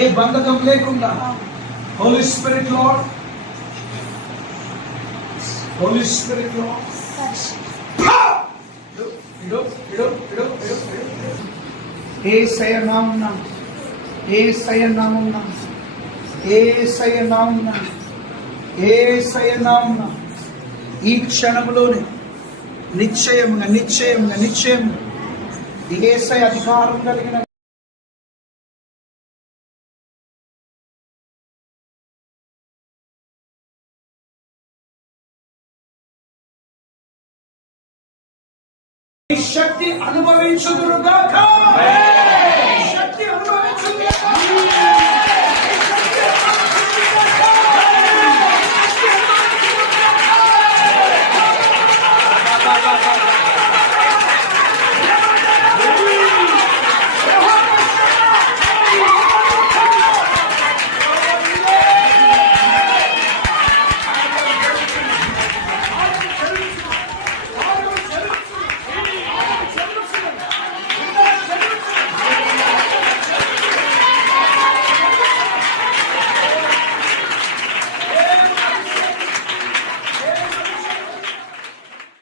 ఏ బంధకం లేకుండా Holy Spirit Lord, Holy Spirit Lord, Yesayya నామమున, యేసయ్య నామమున, యేసయ్య నామమున, యేసయ్య నామమున ఈ క్షణంలోనే నిశ్చయముగా నిశ్చయముగా నిశ్చయము యేసయ్య అధికారం కలిగిన శక్తి అనుభవించుదురుగాక.